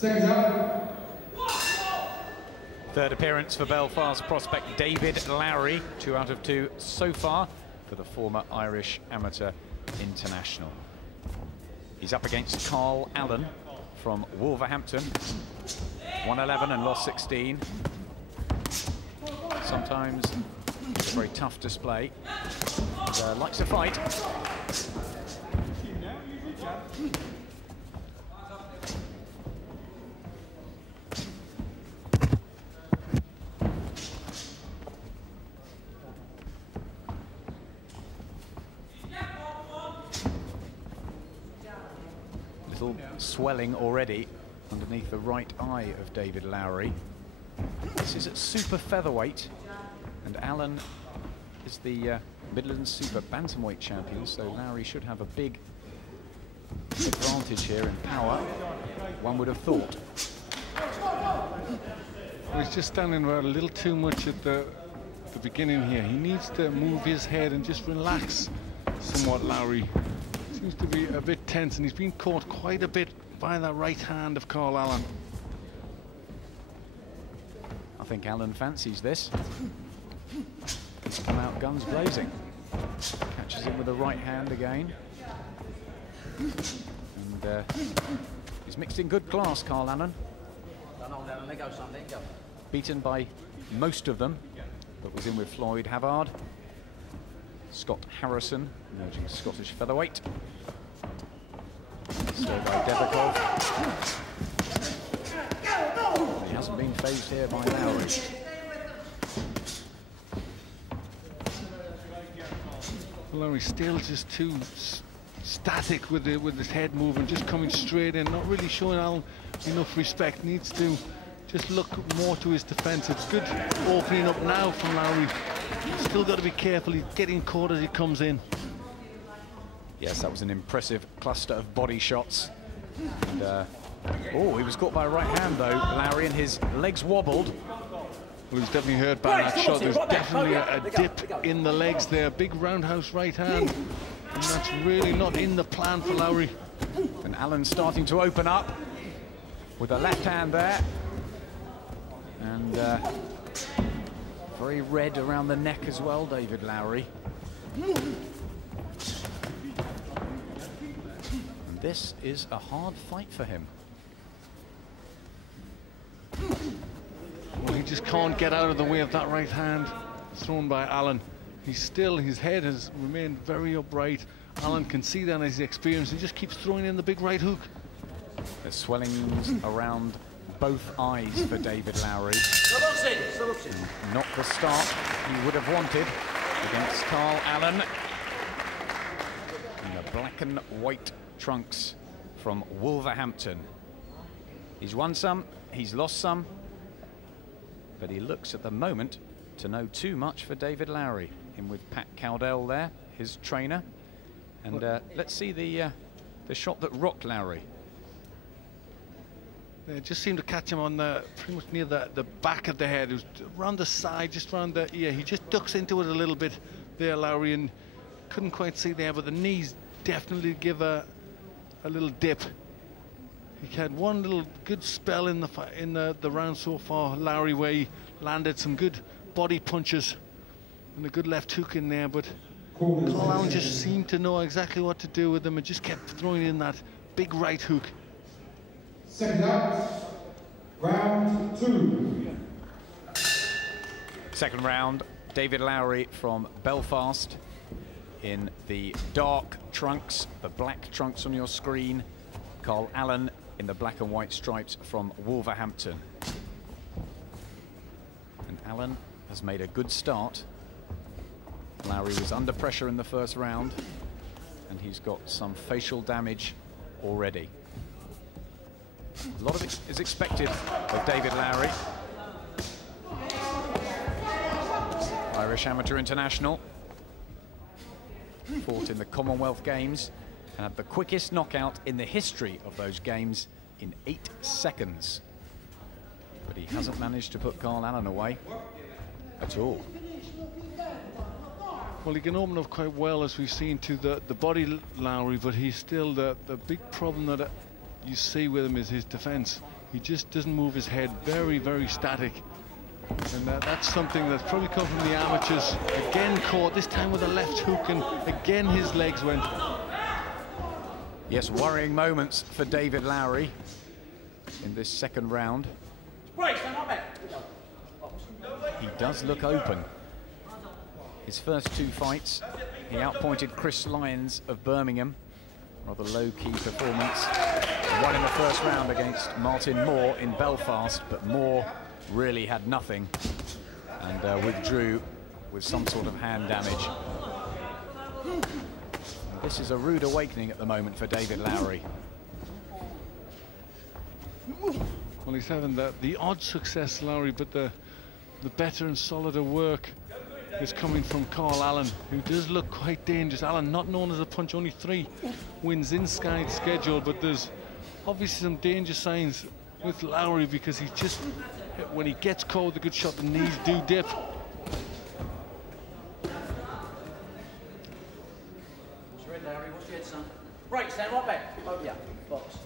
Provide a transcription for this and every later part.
Third appearance for Belfast prospect David Lowry, 2 out of 2 so far for the former Irish amateur international. He's up against Carl Allen from Wolverhampton, 111 and lost 16. Sometimes it's a very tough display, but, likes to fight. Little swelling already underneath the right eye of David Lowry. This is at super featherweight, and Allen is the Midlands super bantamweight champion, so Lowry should have a big advantage here in power, one would have thought. Well, he's just standing around a little too much at the beginning here. He needs to move his head and just relax somewhat. Lowry seems to be a bit tense, and he's been caught quite a bit by the right hand of Carl Allen. I think Allen fancies this. He's come out guns blazing. Catches him with the right hand again. And he's mixed in good class, Carl Allen. Beaten by most of them, but was in with Floyd Havard. Scott Harrison, emerging Scottish featherweight. Sergei Debakov. He hasn't been phased here by Lowry. Lowry still just too static with his head moving, just coming straight in, not really showing Allen enough respect. Needs to just look more to his defence. It's good opening up now from Lowry. Still got to be careful. He's getting caught as he comes in. Yes, that was an impressive cluster of body shots. And, oh, he was caught by a right hand though, Lowry, and his legs wobbled. Well, he was definitely hurt by that shot. There's definitely a dip in the legs there. Big roundhouse right hand. And that's really not in the plan for Lowry. And Allen starting to open up with the left hand there. And very red around the neck as well, David Lowry. And this is a hard fight for him. Well, he just can't get out of the way of that right hand thrown by Allen. His head has remained very upright. Allen can see that as he experienced. He just keeps throwing in the big right hook. There's swellings around both eyes for David Lowry. Not the start he would have wanted against Carl Allen in the black and white trunks from Wolverhampton. He's won some, he's lost some, but he looks at the moment to know too much for David Lowry. In with Pat Cowdell there, his trainer. And let's see the shot that rocked Lowry. It just seemed to catch him on pretty much near the back of the head. It was around the side, just around the ear. He just ducks into it a little bit there, Lowry, and couldn't quite see there, but the knees definitely give a little dip. He had one little good spell in the round so far, Lowry, where he landed some good body punches and a good left hook in there, but Carl Allen just seemed to know exactly what to do with them and just kept throwing in that big right hook. Second out, round 2. Second round, David Lowry from Belfast in the dark trunks, the black trunks on your screen. Carl Allen in the black and white stripes from Wolverhampton. And Allen has made a good start. Lowry was under pressure in the first round, and he's got some facial damage already. A lot of it is expected of David Lowry. Irish amateur international. Fought in the Commonwealth Games and had the quickest knockout in the history of those games in 8 seconds. But he hasn't managed to put Carl Allen away at all. Well, he can open up quite well, as we've seen, to the body, Lowry, but he's still the big problem that you see with him is his defence. He just doesn't move his head, very, very static. And that's something that's probably come from the amateurs. Again caught, this time with a left hook, and again his legs went. Yes, worrying moments for David Lowry in this second round. He does look open. His first two fights, he outpointed Chris Lyons of Birmingham. Rather low-key performance. Won in the first round against Martin Moore in Belfast, but Moore really had nothing and withdrew with some sort of hand damage. And this is a rude awakening at the moment for David Lowry. Well, he's having the odd success, Lowry, but the better and solider work is coming from Carl Allen, who does look quite dangerous. Allen, not known as a punch, only 3 wins in Sky's schedule, but there's obviously some danger signs with Lowry, because he just, when he gets caught with a good shot, the knees do dip. Lowry, what's your head, son? Right, stand right back. Oh, yeah, box.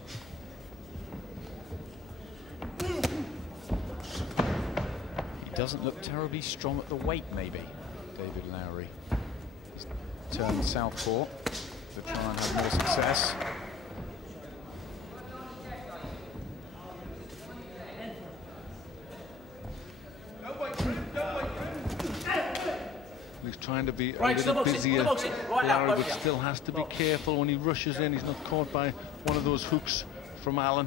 He doesn't look terribly strong at the weight, maybe, David Lowry. He's turned southpaw to try and have more success. He's trying to be a little busier, Lowry, but still has to be careful when he rushes in. He's not caught by one of those hooks from Allen.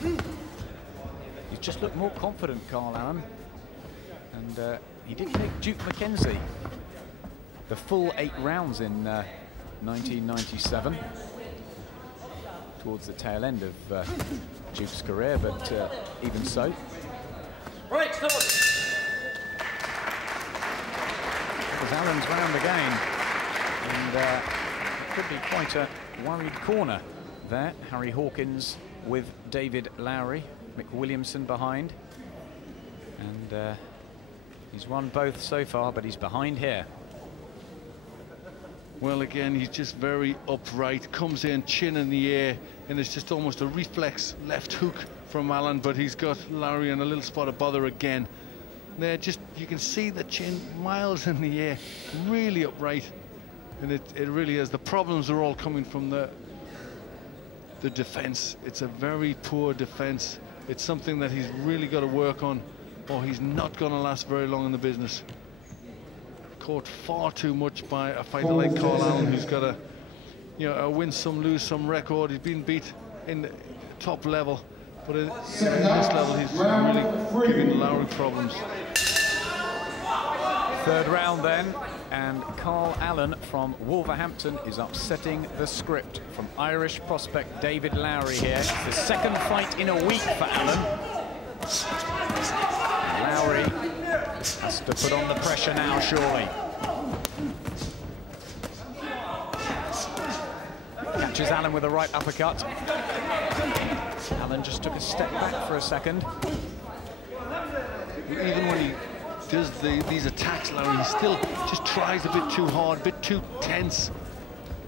He's just looked more confident, Carl Allen. And he did take Duke McKenzie the full 8 rounds in 1997, towards the tail end of Duke's career, but even so. Right, stop. It was Allen's round again, and it could be quite a worried corner there. Harry Hawkins with David Lowry, Mick Williamson behind, and he's won both so far, but he's behind here. Well, again, he's just very upright, comes in chin in the air, and it's just almost a reflex left hook from Allen, but he's got Lowry in a little spot of bother again. There, just, you can see the chin miles in the air, really upright, and it really is. The problems are all coming from the defense. It's a very poor defense. It's something that he's really got to work on, or he's not going to last very long in the business. Caught far too much by a fighter like Carl Allen, who's got a, you know, a win some, lose some record. He's been beat in the top level, but at this level, he's really giving Lowry problems. Third round then, and Carl Allen from Wolverhampton is upsetting the script from Irish prospect David Lowry here. It's the second fight in a week for Allen. Lowry has to put on the pressure now, surely. Catches Allen with a right uppercut. Allen just took a step back for a second. Even when he does these attacks, Lowry, he still just tries a bit too hard, a bit too tense.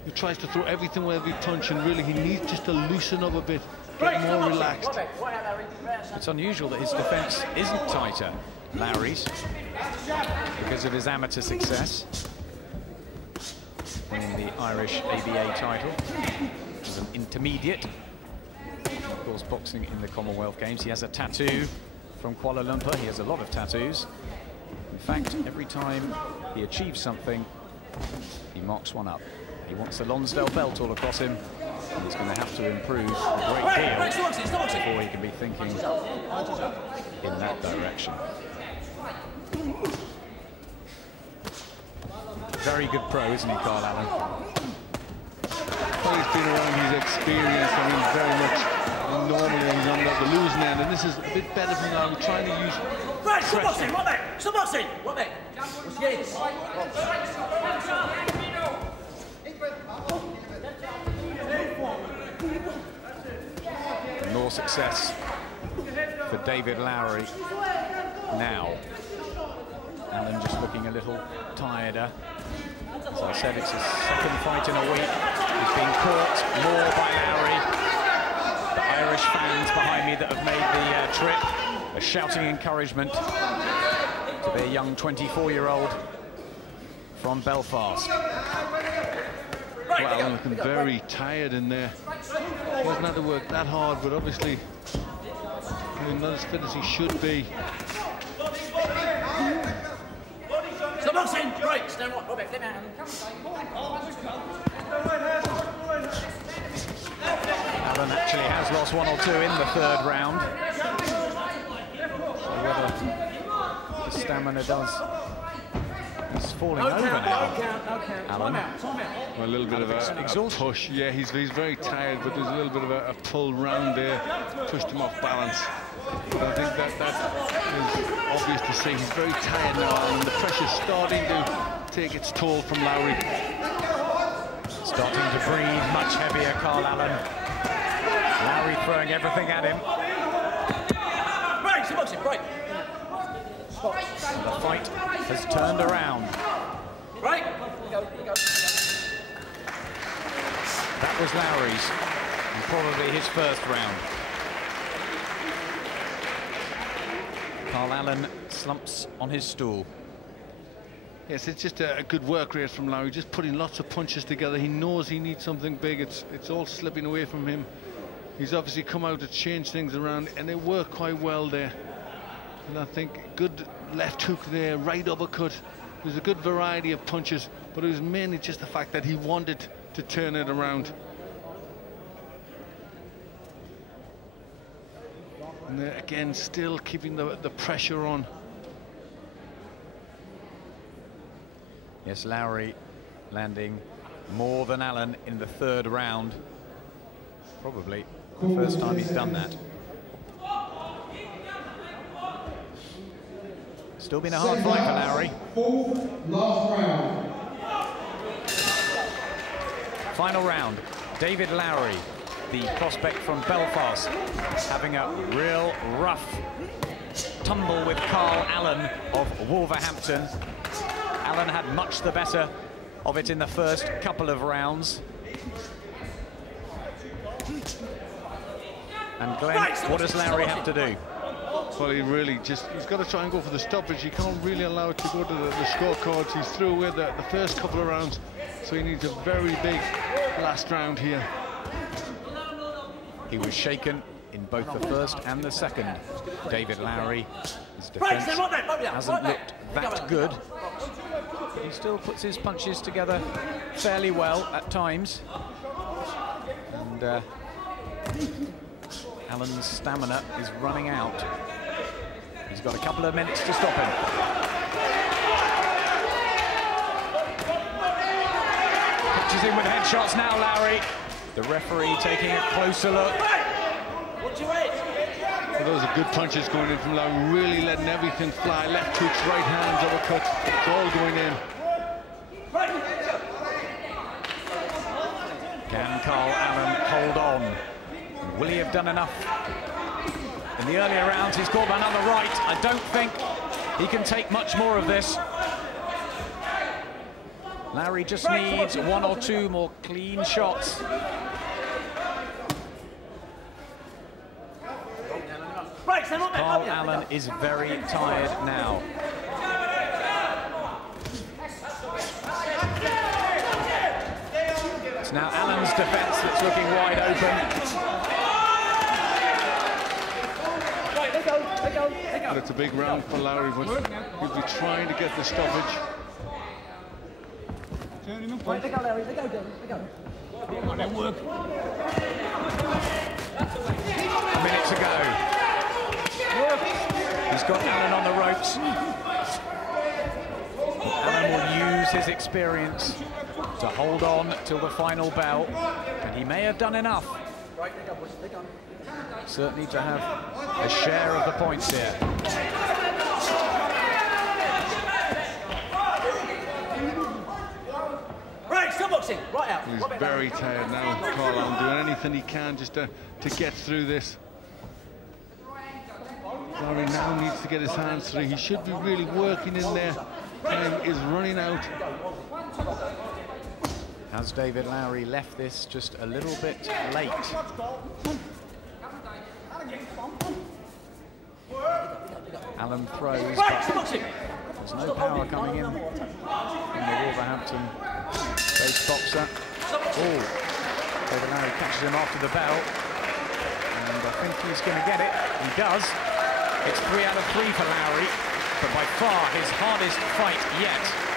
He tries to throw everything with every punch, and really he needs just to loosen up a bit, get more relaxed. It's unusual that his defense isn't tighter, Lowry's, because of his amateur success. Winning the Irish ABA title, which is an intermediate. Of course, boxing in the Commonwealth Games. He has a tattoo from Kuala Lumpur. He has a lot of tattoos. In fact, every time he achieves something, he marks one up. He wants the Lonsdale belt all across him, and he's going to have to improve a great deal before he can be thinking in that direction. Very good pro, isn't he, Carl Allen? Well, he's been around his experience. I mean, very much normally he's on the losing end, and this is a bit better from now. We're trying to use Right, stop boxing, what back? Stop boxing, what back? Yes. More success for David Lowry now. Allen just looking a little tireder. As I said, it's his second fight in a week. He's been caught more by Lowry. the Irish fans behind me that have made the trip, a shouting encouragement to their young 24-year-old from Belfast. Well, Alan looking very tired in there. He hasn't had to work that hard, but obviously not as fit as he should be. Right, stand right, Robert, let me out. Alan actually has lost 1 or 2 in the 3rd round. So whether the stamina does... He's falling over now. Alan. Well, a little bit of a push. Yeah, he's very tired, but there's a little bit of a pull round there. Pushed him off balance. But I think that is obvious to see. He's very tired now, and the pressure's starting to take its toll from Lowry. Starting to breathe much heavier, Carl Allen. Lowry throwing everything at him. Right, so boxing, right. The fight has turned around. Right, go. That was Lowry's, and probably his 1st round. Carl Allen slumps on his stool. Yes, it's just a good work rate from Lowry, just putting lots of punches together. He knows he needs something big. It's all slipping away from him. He's obviously come out to change things around, and they work quite well there. And I think good left hook there, right uppercut. There's a good variety of punches, but it was mainly just the fact that he wanted to turn it around. And again, still keeping the pressure on. Yes, Lowry landing more than Allen in the 3rd round. Probably the 1st time he's done that. Still been a hard fight for Lowry. 4th, last round. Final round. David Lowry, the prospect from Belfast, having a real rough tumble with Carl Allen of Wolverhampton. Allen had much the better of it in the first couple of rounds. And Glenn, what does Lowry have to do? Well, he's got to try and go for the stoppage. He can't really allow it to go to the scorecards. He's through away the first couple of rounds, so he needs a very big last round here. He was shaken in both the 1st and the 2nd. David Lowry, his defense hasn't looked that good. He still puts his punches together fairly well at times. And Allen's stamina is running out. He's got a couple of minutes to stop him. Punches in with headshots now, Lowry. The referee taking a closer look. Well, those are good punches going in from Lowry, really letting everything fly. Left hooks, right hands, uppercuts, it's all going in. Can Carl Allen hold on? Will he have done enough? In the earlier rounds, he's caught another right. I don't think he can take much more of this. Lowry just needs 1 or 2 more clean shots. Carl Allen is very tired now. It's now Allen's defense that's looking wide open. But it's a big round for Lowry, but he'll be trying to get the stoppage. Right, they go, Larry, they go. A minute to go. He's got Allen on the ropes. Allen will use his experience to hold on till the final bell, and he may have done enough. Certainly to have a share of the points here. Right, stop boxing, right out. He's very tired now, Carl Allen, doing anything he can just to get through this. Lowry now needs to get his hands through. He should be really working in there. Time is running out. Has David Lowry left this just a little bit late? Allen throws, but there's no power coming in from the Wolverhampton based boxer. Oh, David Lowry catches him after the bell, and I think he's going to get it. He does. It's 3 out of 3 for Lowry, but by far his hardest fight yet.